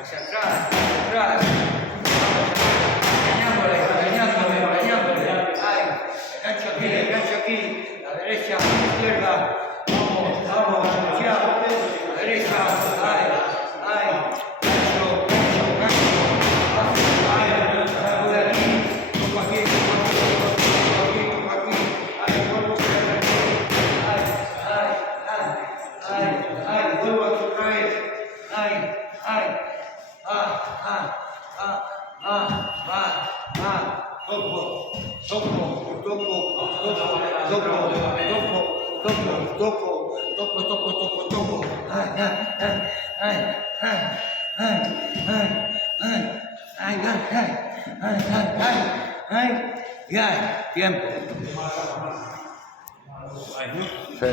Hacia atrás. Engañándole. Ay, engancho aquí, la derecha, la izquierda. Vamos, ya, la derecha, ay, gancho. Ay, voy aquí, toco aquí, toco aquí. Ay, vuelvo por aquí. Ay, vuelvo aquí otra vez. Toco. Ya, tiempo. Sí.